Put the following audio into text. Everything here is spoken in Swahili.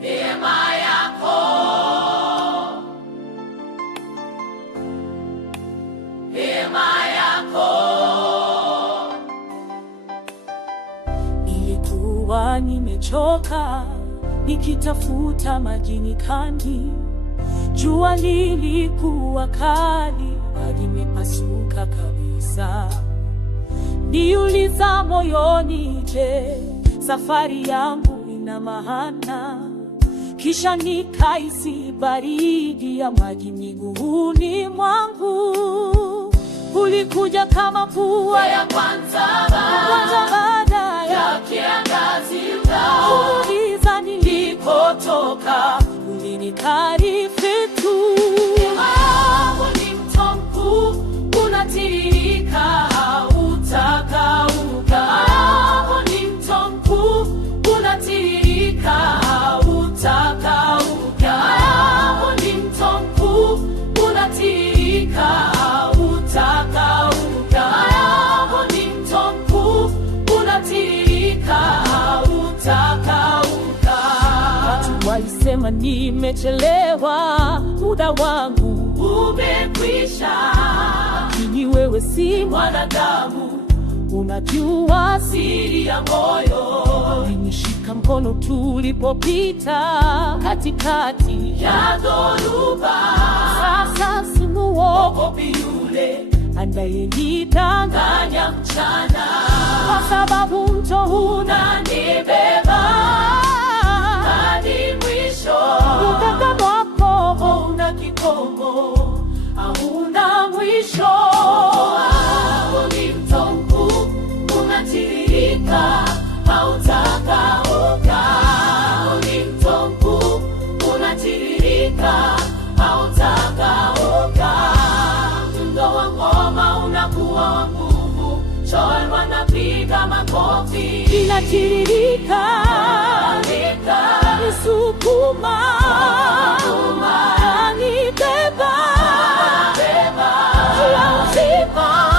neema yako, neema yako. Nilikuwa nimechoka nikitafuta maji nyikani, jua lilikuwa kali hadi nimepasuka kabisa. Niuliza moyoni, je, safari yangu ina maana? Kisha nikahisi baridi ya maji miguuni mwangu. Ulikuja kama mvua ya kwanza baada ya kiangazi. Uliza nilikotoka, ulinitaarifu tu. Neema yako ni mto mkuu unatiririka, hautakauka. Neema ni mto mkuu unatiririka, hautakauka. Neema ni mto mkuu unatiririka, hautakauka. Neema ni mto mkuu unatiririka, hautakauka. Watu walisema nimechelewa, muda wangu umekwisha, lakini wewe si mwanadamu, unajua siri ya moyo. Ulinishika mkono tulipopita katikati ya dhoruba. Sasa simuogopi yule anayenidanganya mchana, kwa sababu mto unanibeba hadi mwisho. Upendo wako hauna kikomo, hauna mwisho. Ni mto mkuu unatiririka, hautakauka. Ni mto mkuu unatiririka, hautakauka. Mdundo wa ngoma unakuwa wa nguvu, choir wanapiga makofi. Inatiririka, nisukuma, yanibeba, juu ya uzima.